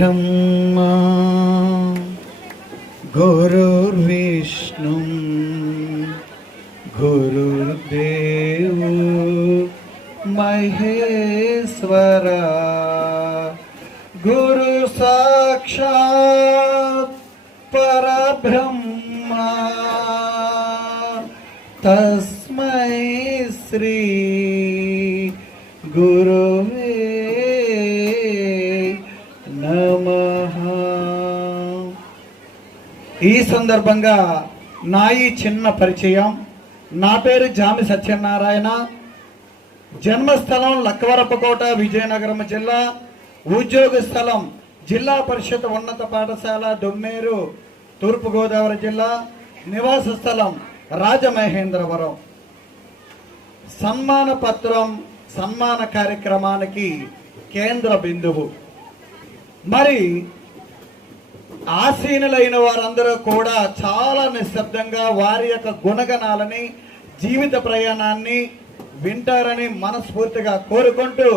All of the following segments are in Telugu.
ब्रह्मा गुरुर्विष्णु गुरुर्देवो महेश्वरा गुरु साक्षात् परब्रह्मा तस्मै श्री गुरुवे नमः। ఈ సందర్భంగా నా ఈ చిన్న పరిచయం. నా పేరు జామి సత్యనారాయణ. జన్మస్థలం లక్కవరపకోట, విజయనగరం జిల్లా. ఉద్యోగ స్థలం జిల్లా పరిషత్ ఉన్నత పాఠశాల దొమ్మేరు, తూర్పుగోదావరి జిల్లా. నివాస స్థలం రాజమహేంద్రవరం. సన్మాన పత్రం సన్మాన కార్యక్రమానికి కేంద్ర బిందువు. మరి ఆసీనులైన వారందరూ కూడా చాలా నిశ్శబ్దంగా వారి యొక్క గుణగణాలని, జీవిత ప్రయాణాన్ని వింటారని మనస్ఫూర్తిగా కోరుకుంటూ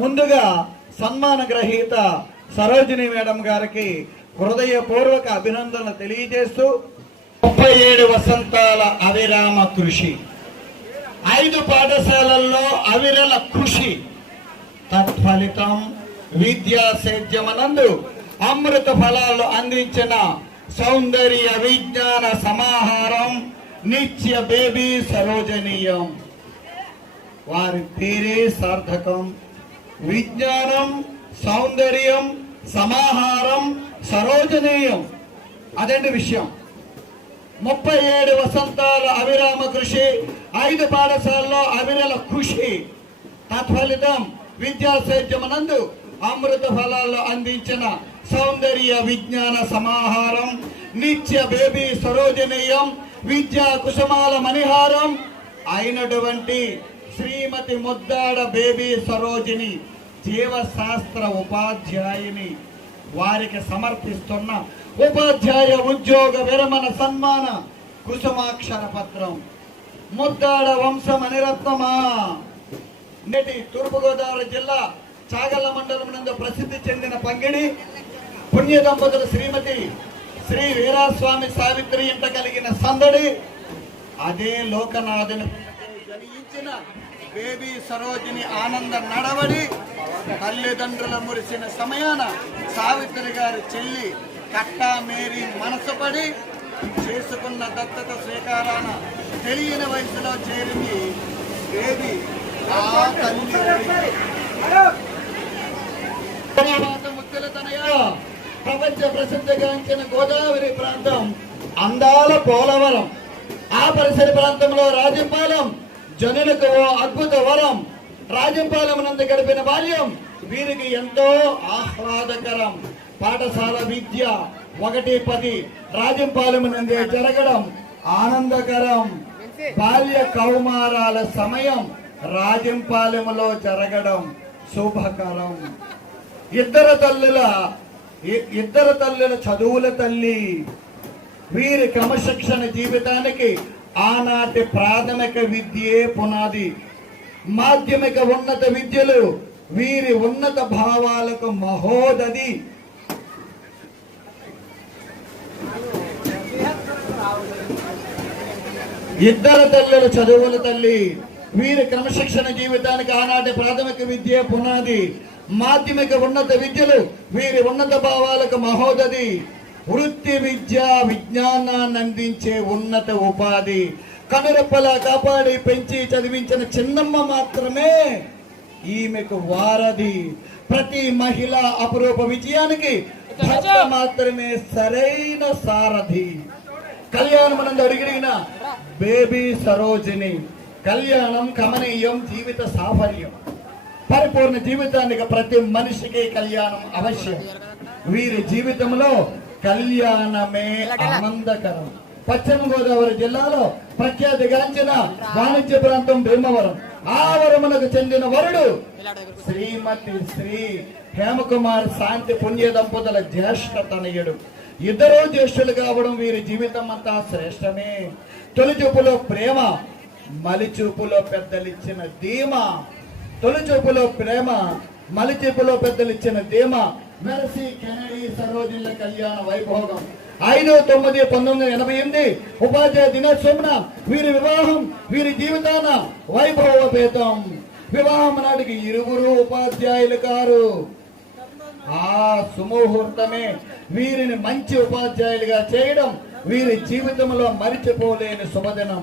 ముందుగా సన్మాన గ్రహీత సరోజిని మేడం గారికి హృదయపూర్వక అభినందనలు తెలియజేస్తూ 37 వసంతాల అవిరామ కృషి, 5 పాఠశాలల్లో అవిరల కృషి, తత్ఫలితం విద్యా సేద్యమనందు అమృత ఫలాలు అందించిన సౌందర్య విజ్ఞాన సమాహారం నిత్య బేబీ సరోజనీయం. వారి పేరే సార్థకం. విజ్ఞానం, సౌందర్యం, సమాహారం, సరోజనీయం, అదండి విషయం. 37 వసంతాల అవిరామ కృషి, 5 పాఠశాలలో అవిరల కృషి, తత్ఫలితం విద్యా సేద్యమనందు అమృత ఫలాలు అందించిన సౌందర్య విజ్ఞాన సమాహారం నిత్య బేబీ సరోజనీయం, విద్యా కుసుమాల మణిహారం అయినటువంటి శ్రీమతి ముద్దాడ బేబీ సరోజిని జీవశాస్త్ర ఉపాధ్యాయుని వారికి సమర్పిస్తున్న ఉపాధ్యాయ ఉద్యోగ విరమణ సన్మాన కుసుమాక్షర పత్రం. ముద్దాడ వంశం అనిరత్నమా. నేటి తూర్పుగోదావరి జిల్లా చాగల్ల మండలం నందు ప్రసిద్ధి చెందిన పంగిడి పుణ్య దంపతులు శ్రీమతి శ్రీ వీరాస్వామి సావిత్రి ఇంట కలిగిన సందడి, అదే లోకనాథుని జనించిన బేబీ సరోజిని ఆనంద నడవడి, తల్లిదండ్రుల మురిసిన సమయాన సావిత్రి గారి చెల్లి కట్టా మేరీ మనసుపడి చేసుకున్న దత్తత స్వీకారాన తెలియని వయసులో చేరింది బేబీ. ఆ తల్లి ముత్తుల తనయ ప్రపంచ ప్రసిద్ధిగాంచిన గోదావరి ప్రాంతం అందాల పోలవరం. ఆ పరిసర ప్రాంతంలో రాజంపాలెం జనులకు ఓ అద్భుత వరం. రాజంపాలెం నందు గడిపిన బాల్యం వీరికి ఎంతో ఆహ్లాదకరం. పాఠశాల విద్య 1-10 రాజంపాలెం నందే జరగడం ఆనందకరం. బాల్య కౌమారాల సమయం రాజంపాలెంలో జరగడం శుభకరం. ఇద్దరు తల్లుల చదువుల తల్లి. వీరి క్రమశిక్షణ జీవితానికి ఆనాటి ప్రాథమిక విద్యే పునాది. మాధ్యమిక ఉన్నత విద్యలు వీరి ఉన్నత భావాలకు మహోదది. ఇద్దరు తల్లుల చదువుల తల్లి. వీరి క్రమశిక్షణ జీవితానికి ఆనాటి ప్రాథమిక విద్యే పునాది. మాధ్యమిక ఉన్నత విద్యలు వీరి ఉన్నత భావాలకు మహోదది. వృత్తి విద్య విజ్ఞానాన్ని అందించే ఉన్నత ఉపాధి. కనురెప్పలా కాపాడి పెంచి చదివించిన చిన్నమ్మ మాత్రమే ఈమెకు వారధి. ప్రతి మహిళ అపురూప విజయానికి భర్త మాత్రమే సరైన సారథి. కళ్యాణమనందు అడిగిన బేబీ సరోజిని. కళ్యాణం కమనీయం, జీవిత సాఫల్యం. పరిపూర్ణ జీవితానికి ప్రతి మనిషికి కళ్యాణం అవశ్యం. వీరి జీవితంలో కళ్యాణమే ఆనందకరం. పశ్చిమ గోదావరి జిల్లాలో ప్రఖ్యాతిగాంచిన వాణిజ్య ప్రాంతం భీమవరం. ఆ వరమునకు చెందిన వరుడు శ్రీమతి శ్రీ హేమకుమార్ శాంతి పుణ్య దంపతుల జ్యేష్ఠ తనయుడు. ఇద్దరూ జ్యేష్ఠులు కావడం వీరి జీవితం అంతా శ్రేష్టమే. తొలి చూపులో ప్రేమ, మలి చూపులో పెద్దలిచ్చిన ధీమా. తొలి చూపులో ప్రేమ, మలి చూపులో పెద్దలిచ్చిన ధీమా. మెర్సీ కెనడీ సరోజిల్ల కళ్యాణ వైభోగం 5/9/1988 ఉపాధ్యాయ దినోత్సవమున వీరి వివాహం వీరి జీవితాన వైభవపేతం. వివాహం నాటికి ఇరువురు ఉపాధ్యాయులు కారు. ఆ సుముహూర్తమే వీరిని మంచి ఉపాధ్యాయులుగా చేయడం వీరి జీవితంలో మరిచిపోలేని శుభదినం.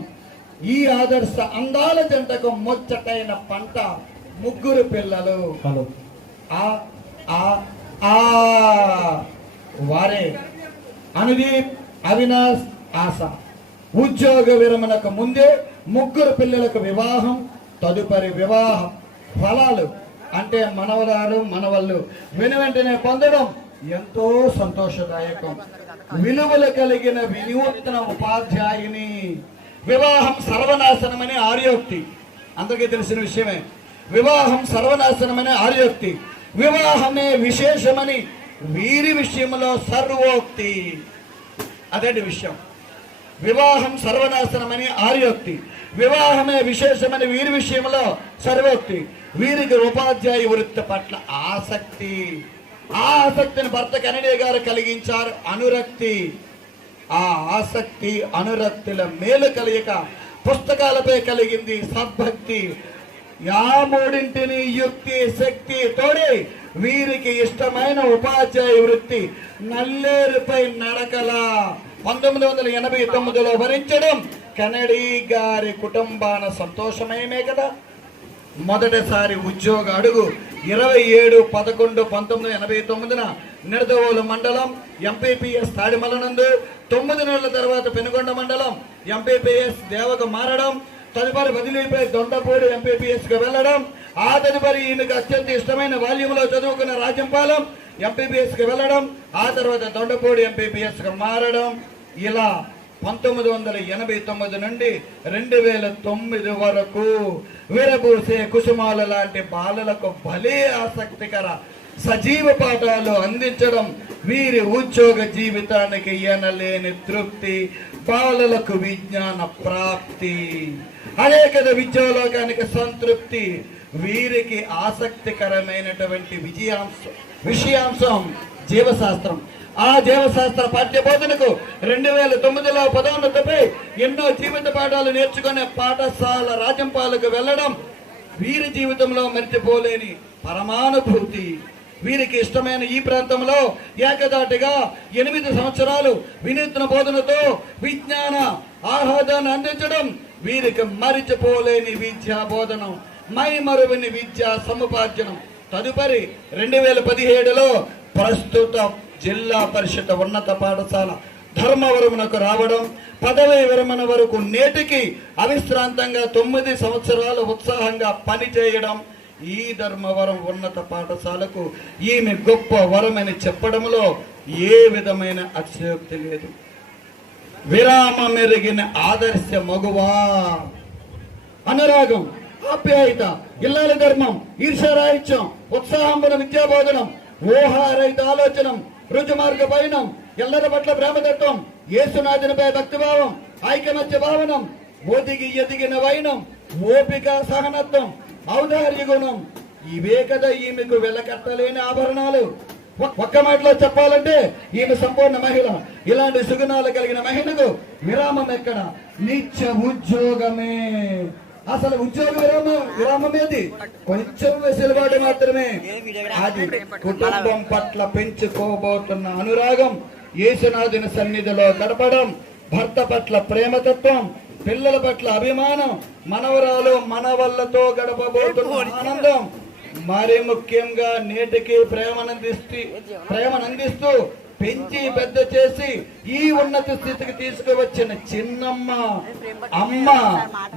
ఈ ఆదర్శ అందాల జంటకు ముచ్చటైన పంట ముగ్గురు పిల్లలు. వారే అనుదీప్, అవినాష్, ఆశ. ఉద్యోగ విరమణకు ముందే ముగ్గురు పిల్లలకు వివాహం. తదుపరి వివాహ ఫలాలు అంటే మనవరాలు మనవళ్ళు వెనువెంటనే పొందడం ఎంతో సంతోషదాయకం. విలువలు కలిగిన వినూత్న ఉపాధ్యాయుని. వివాహం సర్వనాశనమనే ఆర్యోక్తి అందరికీ తెలిసిన విషయమే. వివాహం సర్వనాశనమనే ఆర్యోక్తి. వివాహమే విశేషమని వీరి విషయంలో సర్వోక్తి. అదేంటి విషయం? వివాహం సర్వనాశనమని ఆర్యోక్తి, వివాహమే విశేషమని వీరి విషయంలో సర్వోక్తి. వీరికి ఉపాధ్యాయ వృత్తి పట్ల ఆసక్తి. ఆ ఆసక్తిని భర్త కెనడీ గారు కలిగించారు అనురక్తి. ఆ ఆసక్తి అనురక్తుల మేలు కలియక పుస్తకాలపై కలిగింది సద్భక్తి. ఆ మూడింటిని యుక్తి శక్తి తోడి వీరికి ఇష్టమైన ఉపాధ్యాయ వృత్తి నల్లేరుపై నడకల 1989లో భరించడం కెనడీ గారి కుటుంబాన సంతోషమయమే కదా. మొదటిసారి ఉద్యోగ అడుగు 27/11/1989 నిడదవోలు మండలం ఎంపీపీఎస్ తాడిమలనందు. 9 నెలల తర్వాత పెనుగొండ మండలం ఎంపీపీఎస్ దేవక మారడం. తదుపరి బదిలీపై దొండపూడి ఎంపీపీఎస్ కు వెళ్లడం. ఆ తదుపరి ఈమెకు అత్యంత ఇష్టమైన వాల్యూంలో చదువుకున్న రాజంపాలెం ఎంపీపీఎస్ కు వెళ్లడం. ఆ తర్వాత దొండపూడి ఎంపీపీఎస్ కు మారడం. ఇలా 1989 నుండి 2009 వరకు విరబూసే కుసుమాల లాంటి బాలలకు భలే ఆసక్తికర సజీవ పాఠాలు అందించడం వీరి ఉద్యోగ జీవితానికి ఎనలేని తృప్తి. బాలలకు విజ్ఞాన ప్రాప్తి, అనేక విద్యాలోకానికి సంతృప్తి. వీరికి ఆసక్తికరమైనటువంటి విషయాంశం జీవశాస్త్రం. ఆ జీవశాస్త్ర పాఠ్య బోధనకు 2009లో పదోన్నతిపై ఎన్నో జీవిత పాఠాలు నేర్చుకునే పాఠశాల రాజంపాలకు వెళ్లడం వీరి జీవితంలో మర్చిపోలేని పరమానుభూతి. వీరికి ఇష్టమైన ఈ ప్రాంతంలో ఏకదాటిగా 8 సంవత్సరాలు వినూత్న బోధనతో విజ్ఞాన ఆహ్లాదాన్ని అందించడం వీరికి మరిచిపోలేని విద్యా బోధనం, మైమరువిని విద్యా సముపార్జనం. తదుపరి 2017లో ప్రస్తుత జిల్లా పరిషత్ ఉన్నత పాఠశాల ధర్మవరమునకు రావడం, పదవి విరమణ వరకు నేటికి అవిశ్రాంతంగా 9 సంవత్సరాలు ఉత్సాహంగా పనిచేయడం ఈ ధర్మవరం ఉన్నత పాఠశాలకు ఈమె గొప్ప వరమని చెప్పడంలో ఏ విధమైన అతిశయోక్తి లేదు. విరామ మెరిగిన ఆదర్శ మగువా. అనురాగం, ఆప్యాయత, ఇల్లాల ధర్మం, ఈర్షారాహిత్యం, ఉత్సాహంబున విద్యాబోధనం, ఊహారహిత ఆలోచనం, రుజుమార్గ పయనం, ఎల్లరి పట్ల ప్రేమతత్వం, యేసునాథునిపై భక్తిభావం, ఐకమత్య భావనం, ఒదిగి ఎదిగిన వైనం, ఓపిక సహనత్వం, ఔదార్య గుణం. ఇవే కదా ఈమెకు వెలకట్టలేని ఆభరణాలు. ఒక్క మాటలో చెప్పాలంటే ఈమె సంపూర్ణ మహిళ. ఇలాంటి సుగుణాలు కలిగిన మహిళకు విరామం ఎక్కడ? నిత్య ఉద్యోగమే. అసలు ఉద్యోగ విరామమేది కొంచెం వెసులుబాటు మాత్రమే. అది కుటుంబం పట్ల పెంచుకోబోతున్న అనురాగం, యేసునాథుని సన్నిధిలో గడపడం, భర్త పట్ల ప్రేమతత్వం, పిల్లల పట్ల అభిమానం, మనవరాలు మనవళ్లతో గడపబోతున్న ఆనందం, మరి ముఖ్యంగా నేటికి ప్రేమనందిస్తూ పెంచి పెద్ద చేసి ఈ ఉన్నత స్థితికి తీసుకువచ్చిన చిన్నమ్మ అమ్మ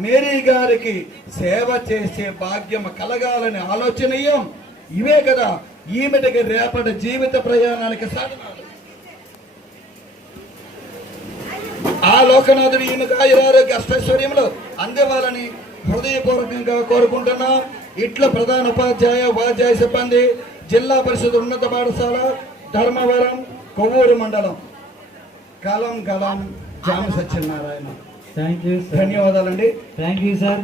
మేరీ గారికి సేవ చేసే భాగ్యం కలగాలని ఆలోచనీయం. ఇవే కదా ఈమెటికి రేపటి జీవిత ప్రయాణానికి సాధనాలు. ఆ లోకనాథుడు ఈమెకు ఆయురారోగ్య అష్టైశ్వర్యంలో అందేవాలని హృదయపూర్వకంగా కోరుకుంటున్నాం. ఇట్లా ప్రధాన ఉపాధ్యాయ సిబ్బంది, జిల్లా పరిషత్ ఉన్నత పాఠశాల ధర్మవరం కొవ్వూరు మండలం. కలం జామి సత్యనారాయణ. Thank you. ధన్యవాదాలండి. Thank you sir.